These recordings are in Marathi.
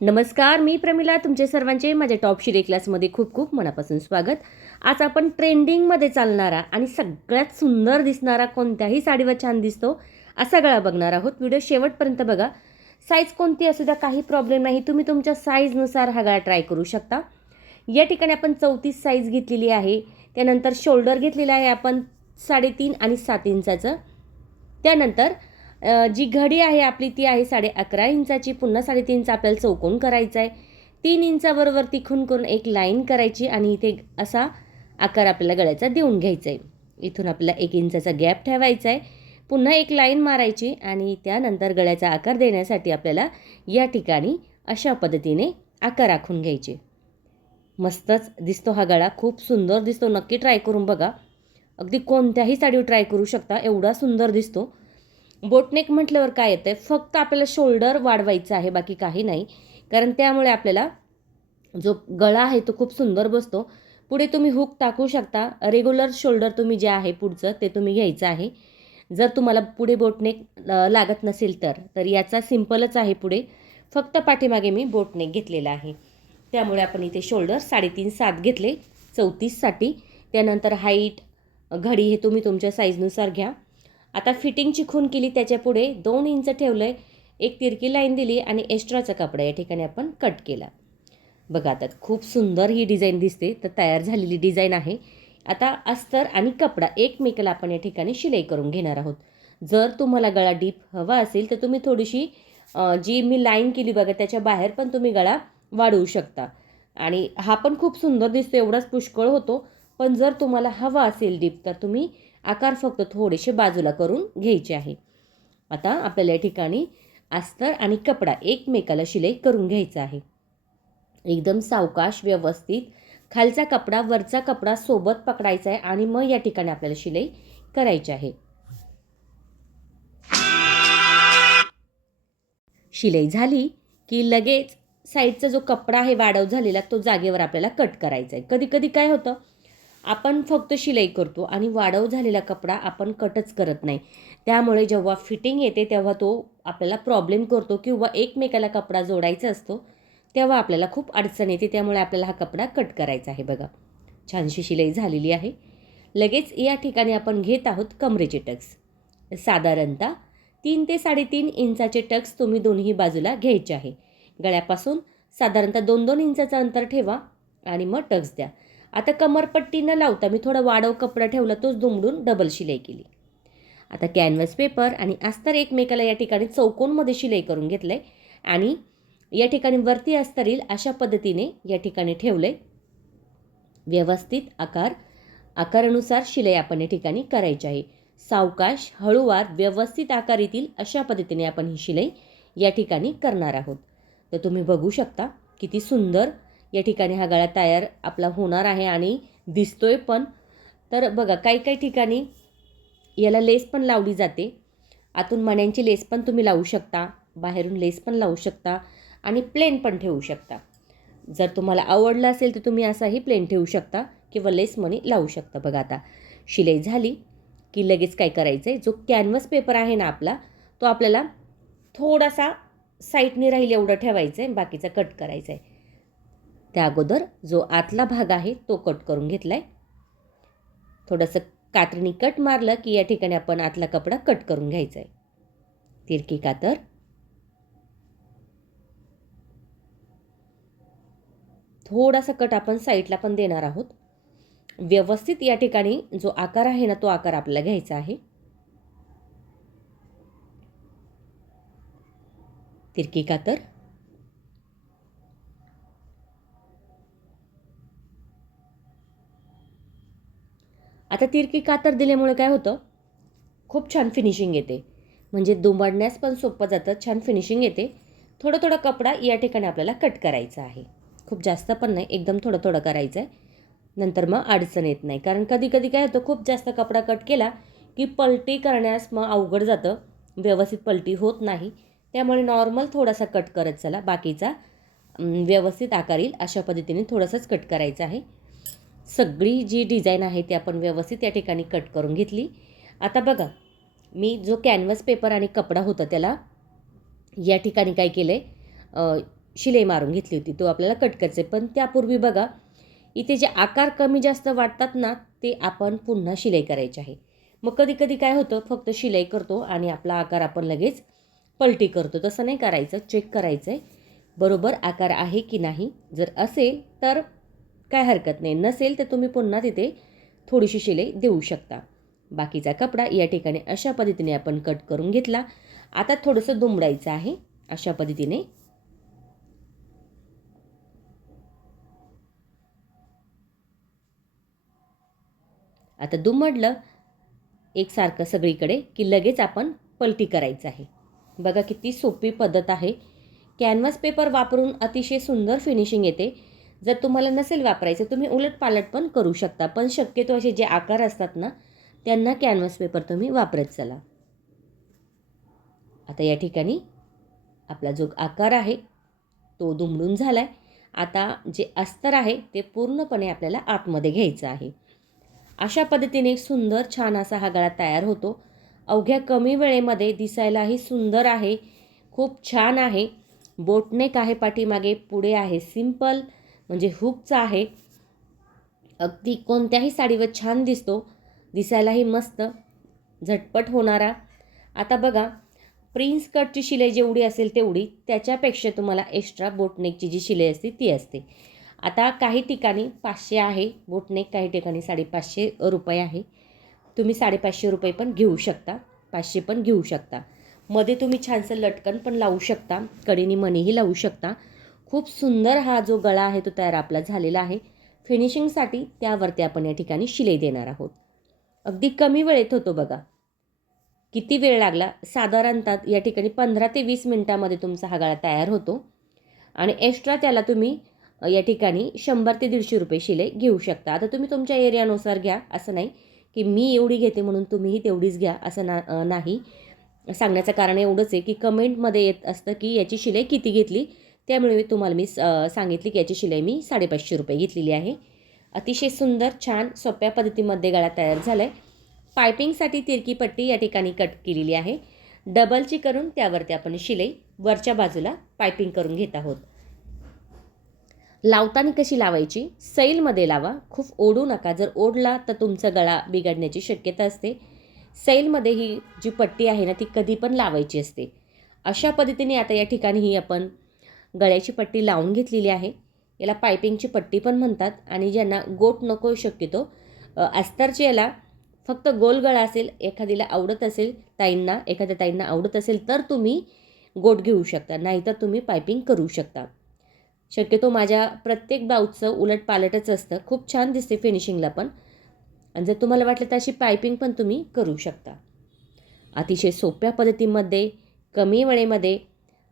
नमस्कार मी प्रमिला तुमचे सर्वांचे माझ्या टॉप शिरे क्लासमध्ये खूप खूप मनापासून स्वागत. आज आपण ट्रेंडिंगमध्ये चालणारा आणि सगळ्यात सुंदर दिसणारा कोणत्याही साडीवर छान दिसतो असा गळा बघणार आहोत. व्हिडिओ शेवटपर्यंत बघा. साईज कोणती असू द्या काही प्रॉब्लेम नाही. तुम्ही तुमच्या साईजनुसार हा गळा ट्राय करू शकता. या ठिकाणी आपण चौतीस साईज घेतलेली आहे. त्यानंतर शोल्डर घेतलेला आहे आपण साडेतीन आणि सात इंचाचं. त्यानंतर जी घडी आहे आपली ती आहे साडे अकरा इंचाची. पुन्हा साडेतीनचा आपल्याला चौकोन करायचा आहे तीन इंचावर तिखून खून करून एक लाईन करायची आणि इथे असा आकार आपल्याला गळ्याचा देऊन घ्यायचा आहे इथून आपल्याला एक इंचाचा गॅप ठेवायचा आहे पुन्हा एक लाईन मारायची आणि त्यानंतर गळ्याचा आकार देण्यासाठी आपल्याला या ठिकाणी अशा पद्धतीने आकार आखून घ्यायचे. मस्तच दिसतो हा गळा. खूप सुंदर दिसतो. नक्की ट्राय करून बघा. अगदी कोणत्याही साडीवर ट्राय करू शकता. एवढा सुंदर दिसतो. बोटनेक म्हटल्यावर काय येतं आहे फक्त आपल्याला शोल्डर वाढवायचं आहे बाकी काही नाही. कारण त्यामुळे आपल्याला जो गळा आहे तो खूप सुंदर बसतो. पुढे तुम्ही हुक टाकू शकता. रेग्युलर शोल्डर तुम्ही जे आहे पुढचं ते तुम्ही घ्यायचं आहे. जर तुम्हाला पुढे बोटनेक लागत नसेल तर तर याचा सिम्पलच आहे पुढे. फक्त पाठीमागे मी बोटनेक घेतलेला आहे. त्यामुळे आपण इथे शोल्डर साडेतीन सात घेतले. चौतीससाठी त्यानंतर हाईट घडी हे तुम्ही तुमच्या साईजनुसार घ्या. आता फिटिंगची खून केली त्याच्या पुढे दोन इंच ठेवलं आहे एक तिरकी लाईन दिली आणि एक्स्ट्राचा कपडा या ठिकाणी आपण कट केला. बघा आता खूप सुंदर ही डिझाईन दिसते तर तयार झालेली डिझाईन आहे. आता अस्तर आणि कपडा एकमेकाला आपण या ठिकाणी शिलाई करून घेणार आहोत. जर तुम्हाला गळा डीप हवा असेल तर तुम्ही थोडीशी जी मी लाईन केली बघा त्याच्या बाहेर पण तुम्ही गळा वाढवू शकता. आणि हा पण खूप सुंदर दिसतो एवढाच पुष्कळ होतो. पण जर तुम्हाला हवा असेल डीप तर तुम्ही आकार फक्त थोडेसे बाजूला करून घ्यायचे आहे. आता आपल्याला या ठिकाणी अस्तर आणि कपडा एकमेकाला शिलाई करून घ्यायचा आहे. एकदम सावकाश व्यवस्थित खालचा कपडा वरचा कपडा सोबत पकडायचा आहे आणि मग या ठिकाणी आपल्याला शिलाई करायची आहे. शिलाई झाली की लगेच साईडचा जो कपडा आहे वाढव झालेला तो जागेवर आपल्याला कट करायचा आहे. कधी कधी काय होतं आपण फक्त शिलाई करतो आणि वाढव झालेला कपडा आपण कटच करत नाही. त्यामुळे जेव्हा फिटिंग येते तेव्हा तो आपल्याला प्रॉब्लेम करतो किंवा एकमेकाला कपडा जोडायचा असतो तेव्हा आपल्याला खूप अडचण येते. त्यामुळे आपल्याला हा कपडा कट करायचा आहे बघा. छानशी शिलाई झालेली आहे. लगेच या ठिकाणी आपण घेत आहोत कमरेचे टक्स. साधारणतः तीन ते साडेतीन इंचाचे टक्स तुम्ही दोन्ही बाजूला घ्यायचे आहे. गळ्यापासून साधारणतः दोन दोन इंचाचं अंतर ठेवा आणि मग टक्स द्या. आता कमरपट्टी न लावता मी थोडा वाढव कपडा ठेवला तोच दुमडून डबल शिलाई केली. आता कॅनव्हस पेपर आणि अस्तर एकमेकाला या ठिकाणी चौकोनमध्ये शिलाई करून घेतलं आहे आणि या ठिकाणी वरती अस्तर येईल अशा पद्धतीने या ठिकाणी ठेवलं आहे व्यवस्थित आकार आकारानुसार शिलाई आपण या ठिकाणी करायची आहे. सावकाश हळूवार व्यवस्थित आकार येतील अशा पद्धतीने आपण ही शिलाई या ठिकाणी करणार आहोत. तर तुम्ही बघू शकता किती सुंदर या ठिकाणी हा गळा तयार आपला होणार आहे आणि दिसतोय पण. तर बघा काही काही ठिकाणी याला लेस पण लावली जाते. आतून मण्यांची लेस पण तुम्ही लावू शकता बाहेरून लेस पण लावू शकता आणि प्लेन पण ठेवू शकता. जर तुम्हाला आवडलं असेल तर तुम्ही असाही प्लेन ठेवू शकता किंवा लेस मनी लावू शकता. बघा आता शिलाई झाली की लगेच काय करायचं आहे जो कॅनव्हस पेपर आहे ना आपला तो आपल्याला थोडासा साईडने राहील एवढं ठेवायचं आहे बाकीचा कट करायचा आहे त्या अगोदर जो आतला भाग आहे तो कट करून घेतला आहे थोडंसं कात्रीने कट मारलं की या ठिकाणी आपण आतला कपडा कट करून घ्यायचा आहे तिरकी कातर. थोडासा कट आपण साईडला पण देणार आहोत. व्यवस्थित या ठिकाणी जो आकार आहे ना तो आकार आपल्याला घ्यायचा आहे. तिरकी कातर. आता तिरकी कातर दिल्यामुळे काय होतं? खूप छान फिनिशिंग येते. म्हणजे दुमडण्यास पण सोपं जातं छान फिनिशिंग येते. थोडं थोडं कपडा या ठिकाणी आपल्याला कट करायचा आहे. खूप जास्त पण नाही एकदम थोडं थोडं करायचं आहे नंतर मग अडचण येत नाही. कारण कधी कधी काय होतं खूप जास्त कपडा कट केला की पलटी करण्यास मग अवघड जातं. व्यवस्थित पलटी होत नाही. त्यामुळे नॉर्मल थोडासा कट करत चला. बाकीचा व्यवस्थित आकार येईल अशा पद्धतीने थोडंसंच कट करायचं आहे. सगळी जी डिझाईन आहे ती आपण व्यवस्थित या ठिकाणी कट करून घेतली. आता बघा मी जो कॅनव्हस पेपर आणि कपडा होता त्याला या ठिकाणी काय केलं आहे शिलाई मारून घेतली होती. तो आपल्याला कट करायचा आहे. पण त्यापूर्वी बघा इथे जे आकार कमी जास्त वाटतात ना ते आपण पुन्हा शिलाई करायचे आहे. मग कधी कधी काय होतं फक्त शिलाई करतो आणि आपला आकार आपण लगेच पलटी करतो. तसं नाही करायचं चेक करायचं आहे बरोबर आकार आहे की नाही. जर असेल तर काय हरकत नाही. नसेल तर तुम्ही पुन्हा तिथे थोडीशी शिलाई देऊ शकता. बाकीचा कपडा या ठिकाणी अशा पद्धतीने आपण कट करून घेतला. आता थोडंसं दुमडायचं आहे. अशा पद्धतीने आता दुमडलं. एकसारखं सगळीकडे की लगेच आपण पलटी करायचं आहे. बघा किती सोपी पद्धत आहे. कॅनव्हास पेपर वापरून अतिशय सुंदर फिनिशिंग येते. जर तुम्हाला नसेल वापरायचं तुम्ही उलट पालट पण करू शकता. पण शक्यतो असे जे आकार असतात ना त्यांना कॅनव्हास पेपर तुम्ही वापरत चला. आता या ठिकाणी आपला जो आकार आहे तो दुमडून झाला आहे आता जे अस्तर आहे ते पूर्णपणे आपल्याला आतमध्ये घ्यायचं आहे. अशा पद्धतीने सुंदर छान असा हा गळा तयार होतो. अवघ्या कमी वेळेमध्ये दिसायलाही सुंदर आहे खूप छान आहे. बोटनेक आहे पाठीमागे पुढे आहे सिंपल. म्हणजे हुकचा आहे. अगदी कोणत्याही साडीवर छान दिसतो. दिसायलाही मस्त झटपट होणारा. आता बघा प्रिन्स कटची शिलाई जेवढी असेल तेवढी त्याच्यापेक्षा तुम्हाला एक्स्ट्रा बोटनेकची जी शिलाई असते ती असते. आता काही ठिकाणी पाचशे आहे बोटनेक काही ठिकाणी साडेपाचशे रुपये आहे. तुम्ही साडेपाचशे रुपये पण घेऊ शकता पाचशे पण घेऊ शकता. मध्ये तुम्ही छानसं लटकन पण लावू शकता कडेनी मणीही लावू शकता. खूप सुंदर हा जो गळा आहे तो तयार आपला झालेला आहे. फिनिशिंगसाठी त्यावरती आपण या ठिकाणी शिलाई देणार आहोत. अगदी कमी वेळेत होतो बघा. किती वेळ लागला? साधारणतः या ठिकाणी पंधरा ते वीस मिनटामध्ये तुमचा हा गळा तयार होतो. आणि एक्स्ट्रा त्याला तुम्ही या ठिकाणी शंभर ते दीडशे रुपये शिलाई घेऊ शकता. आता तुम्ही तुमच्या एरियानुसार घ्या. असं नाही की मी एवढी घेते म्हणून तुम्हीही तेवढीच घ्या. असं ना नाही. सांगण्याचं कारण एवढंच आहे की कमेंटमध्ये येत असतं की याची शिलाई किती घेतली? त्यामुळे मी तुम्हाला मी सांगितली की याची शिलाई मी साडेपाचशे रुपये घेतलेली आहे. अतिशय सुंदर छान सोप्या पद्धतीमध्ये गळा तयार झाला आहे पायपिंगसाठी तिरकी पट्टी या ठिकाणी कट केलेली आहे. डबलची करून त्यावरती आपण शिलाई वरच्या बाजूला पायपिंग करून घेत आहोत. लावताना कशी लावायची? सैलमध्ये लावा. खूप ओढू नका. जर ओढला तर तुमचा गळा बिघडण्याची शक्यता असते. सैलमध्ये ही जी पट्टी आहे ना ती कधी पण लावायची असते. अशा पद्धतीने आता या ठिकाणी ही आपण गळ्याची पट्टी लावून घेतलेली आहे. याला पायपिंगची पट्टी पण म्हणतात आणि ज्यांना गोट नको शक्यतो अस्तरची याला फक्त गोल गळा असेल एखादीला आवडत असेल ताईंना एखाद्या ताईंना आवडत असेल तर तुम्ही गोट घेऊ शकता नाहीतर तुम्ही पायपिंग करू शकता. शक्यतो माझ्या प्रत्येक ब्लाऊजचं उलट पालटच असतं. खूप छान दिसते फिनिशिंगला पण. आणि जर तुम्हाला वाटलं तर अशी पायपिंग पण तुम्ही करू शकता. अतिशय सोप्या पद्धतीमध्ये कमी वेळेमध्ये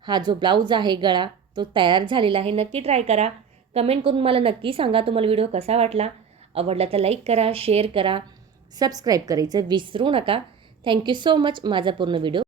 हा जो ब्लाऊज आहे गळा तो तयार झालेला आहे. नक्की ट्राय करा. कमेंट करून मला नक्की सांगा तुम्हाला व्हिडिओ कसा वाटला. आवडला तर लाईक करा शेअर करा सबस्क्राईब करायचं विसरू नका. थँक्यू सो मच माझा पूर्ण व्हिडिओ